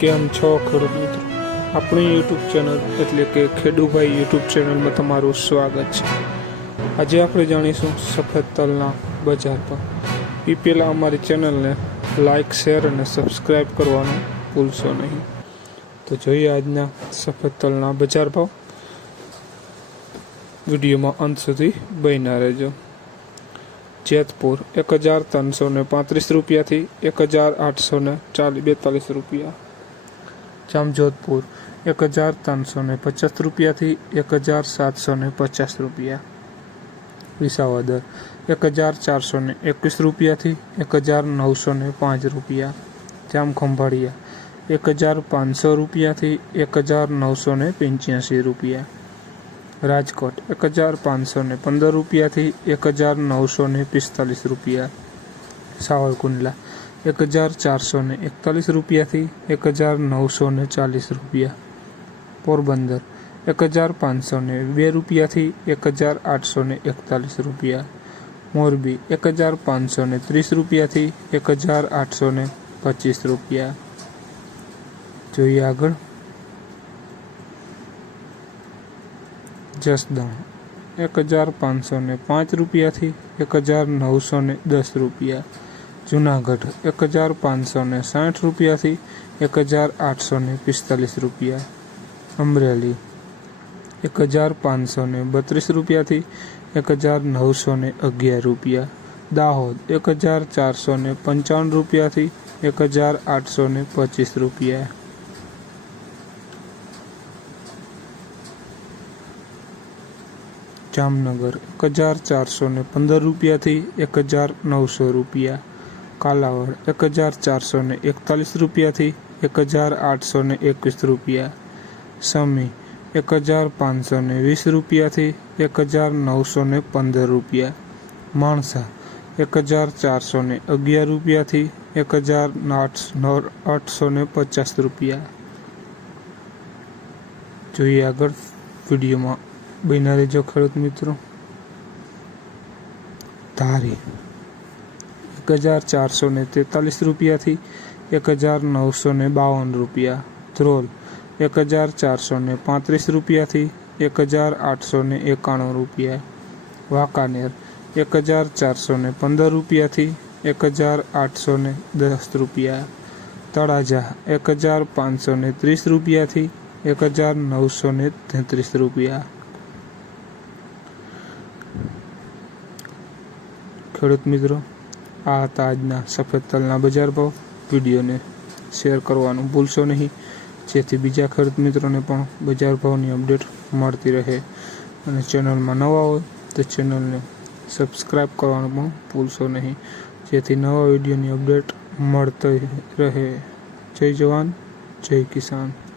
કેમ છો? ખેડૂત મિત્રો. આપણી યુટ્યુબ ચેનલ એટલે કે ખેડૂભાઈ યુટ્યુબ ચેનલમાં તમારું સ્વાગત છે. આજે આપણે જાણીશું સફેદ તલના બજાર પર. એ પહેલાં અમારી ચેનલને લાઇક શેર અને સબસ્ક્રાઈબ કરવાનું ભૂલશો નહીં. તો જોઈએ આજના સફેદ તલના બજાર ભાવ. વિડીયોમાં અંત સુધી બન્યા રહેજો. જેતપુર એક હજાર ત્રણસો ને પાંત્રીસ રૂપિયાથી એક હજાર આઠસો ને ચાલીસ બેતાલીસ રૂપિયા. જામજોધપુર એક હજાર ત્રણસો ને પચાસ રૂપિયાથી એક હજાર સાતસો ને પચાસ રૂપિયા વિસાવદર એક હજાર ચારસો ને એકવીસ રૂપિયાથી એક હજાર નવસો ને પાંચ રૂપિયા જામખંભાળિયા એક હજાર પાંચસો રૂપિયાથી એક હજાર નવસો ને પંચ્યાસી રૂપિયા રાજકોટ એક હજાર પાંચસો ને પંદર રૂપિયાથી એક હજાર નવસો ને પિસ્તાલીસ રૂપિયા સાવરકુંડલા એક હજાર ચારસો ને એકતાલીસ રૂપિયાથી એક હજાર નવસો ને ચાલીસ રૂપિયા પોરબંદર એક હજાર પાંચસો ને બે રૂપિયાથી એક હજાર આઠસો ને એકતાલીસ રૂપિયા મોરબી એક હજાર પાંચસો ને ત્રીસ રૂપિયાથી એક હજાર આઠસો ને પચીસ રૂપિયા જોઈએ આગળ જસદણ એક હજાર પાંચસો ને પાંચ રૂપિયાથી એક હજાર નવસો ને દસ રૂપિયા જુનાગઢ એક હજાર પાંચસો ને સાઠ રૂપિયાથી એક હજાર આઠસો ને પિસ્તાલીસ રૂપિયા અમરેલી એક હજાર પાંચસો ને બત્રીસ રૂપિયાથી એક હજાર નવસો ને અગિયાર રૂપિયા દાહોદ એક હજાર ચારસો ને પંચાવન રૂપિયાથી એક હજાર આઠસો ને પચીસ રૂપિયા જામનગર એક હજાર ચારસો ને પંદર રૂપિયાથી એક હજાર નવસો રૂપિયા કાલાવડ એક હજાર ચારસો ને એકતાલીસ રૂપિયાથી એક હજાર આઠસો ને એકવીસ રૂપિયા. સમી એક હજાર પાંચસો ને વીસ રૂપિયાથી એક હજાર નવસો ને પંદર રૂપિયા. માણસા એક હજાર ચારસો ને અગિયાર રૂપિયાથી એક હજાર આઠસો ને પચાસ રૂપિયા. જોઈએ આગળ વિડીયોમાં બન્યા રહેજો ખેડૂત મિત્રો. ધારી એક હજાર ચારસો ને તેતાલીસ રૂપિયાથી એક હજાર નવસો ને બાવન રૂપિયા ધ્રોલ એક હજાર ચારસો ને પાંત્રીસ રૂપિયાથી એક હજાર આઠસો ને એકાણું રૂપિયા વાંકાનેર એક હજાર ચારસો ને પંદર રૂપિયાથી એક હજાર આઠસો ને દસ રૂપિયા તળાજા એક હજાર પાંચસો ને ત્રીસ રૂપિયાથી એક હજાર નવસો ને તેત્રીસ રૂપિયા ખેડૂત મિત્રો આ હતા આજના સફેદ તલના બજાર ભાવ. વિડીયોને શેર કરવાનું ભૂલશો નહીં. જેથી બીજા ખરીદ મિત્રોને પણ બજાર ભાવની અપડેટ મળતી રહે. અને ચેનલમાં નવા હોય તો ચેનલને સબસ્ક્રાઈબ કરવાનું પણ ભૂલશો નહીં. જેથી નવા વિડીયોની અપડેટ મળતી રહે. જય જવાન, જય કિસાન.